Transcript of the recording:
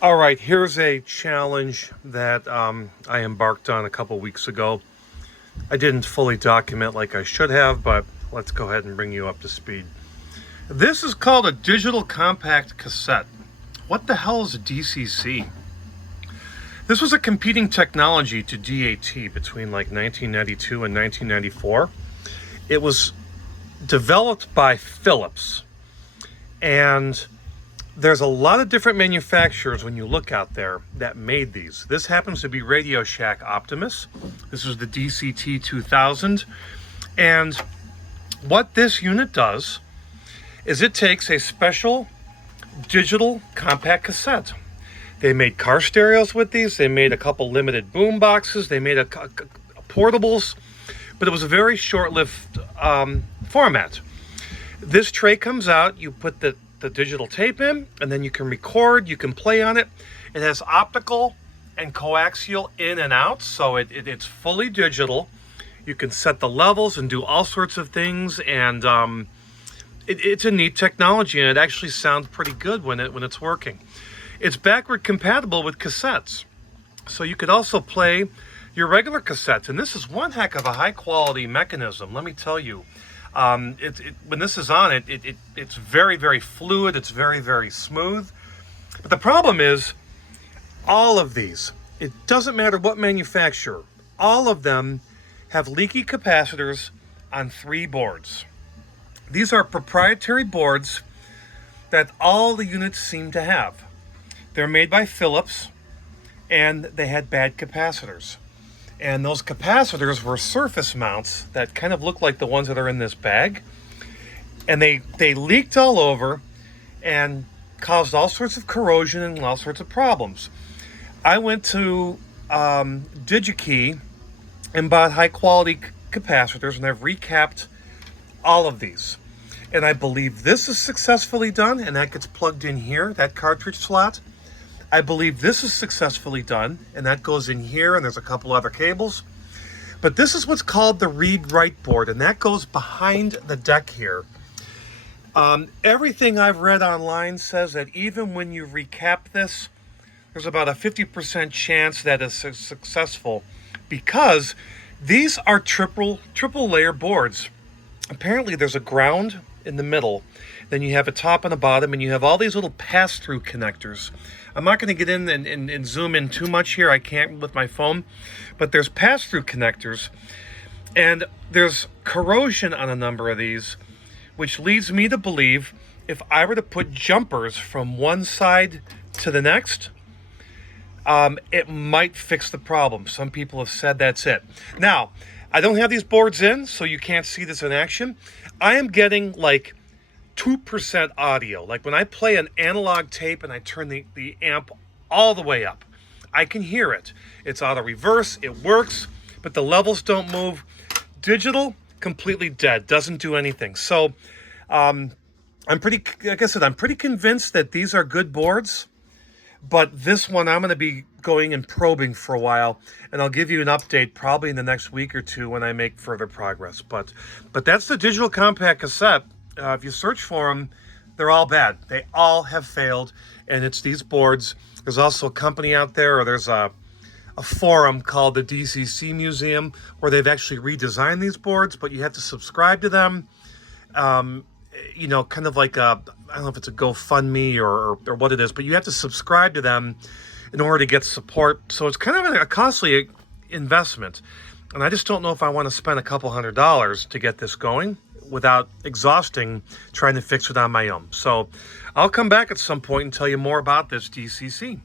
All right, here's a challenge that I embarked on a couple weeks ago. I didn't fully document like I should have, but let's go ahead and bring you up to speed. This is called a Digital Compact Cassette. What the hell is a DCC? This was a competing technology to DAT between like 1992 and 1994. It was developed by Phillips, and there's a lot of different manufacturers when you look out there that made these. This happens to be Radio Shack Optimus. This is the DCT-2000. And what this unit does is it takes a special digital compact cassette. They made car stereos with these. They made a couple limited boom boxes. They made a portables, but it was a very short-lived format. This tray comes out, you put the digital tape in, and then you can record, you can play on it. It has optical and coaxial in and out, so it's fully digital. You can set the levels and do all sorts of things, and it's a neat technology, and it actually sounds pretty good when it's working. It's backward compatible with cassettes, so you could also play your regular cassettes, and this is one heck of a high quality mechanism, let me tell you. When this is on, it's very, very fluid. It's very, very smooth. But the problem is, all of these, it doesn't matter what manufacturer, all of them have leaky capacitors on 3 boards. These are proprietary boards that all the units seem to have. They're made by Phillips, and they had bad capacitors. And those capacitors were surface mounts that kind of look like the ones that are in this bag. And they leaked all over and caused all sorts of corrosion and all sorts of problems. I went to DigiKey and bought high quality capacitors, and I've recapped all of these. And I believe this is successfully done, and that gets plugged in here, that cartridge slot. I believe this is successfully done, and that goes in here, and there's a couple other cables. But this is what's called the read-write board, and that goes behind the deck here. Everything I've read online says that even when you recap this, there's about a 50% chance that it's successful, because these are triple layer boards. Apparently there's a ground in the middle, then you have a top and a bottom, and you have all these little pass-through connectors. I'm not going to get in and zoom in too much here. I can't with my phone. But there's pass-through connectors. And there's corrosion on a number of these, which leads me to believe if I were to put jumpers from one side to the next, it might fix the problem. Some people have said that's it. Now, I don't have these boards in, so you can't see this in action. I am getting like 2% audio. Like when I play an analog tape and I turn the amp all the way up, I can hear it. It's auto reverse, it works, but the levels don't move. Digital, completely dead, doesn't do anything. So like I said, I'm pretty convinced that these are good boards, but this one I'm going to be going and probing for a while, and I'll give you an update probably in the next week or two when I make further progress. But that's the Digital Compact Cassette. If you search for them, they're all bad. They all have failed, and it's these boards. There's also a company out there, or there's a forum called the DCC Museum, where they've actually redesigned these boards, but you have to subscribe to them. Kind of like I don't know if it's a GoFundMe or what it is, but you have to subscribe to them in order to get support. So it's kind of a costly investment, and I just don't know if I want to spend a couple $100s to get this going without exhausting trying to fix it on my own. So I'll come back at some point and tell you more about this DCC.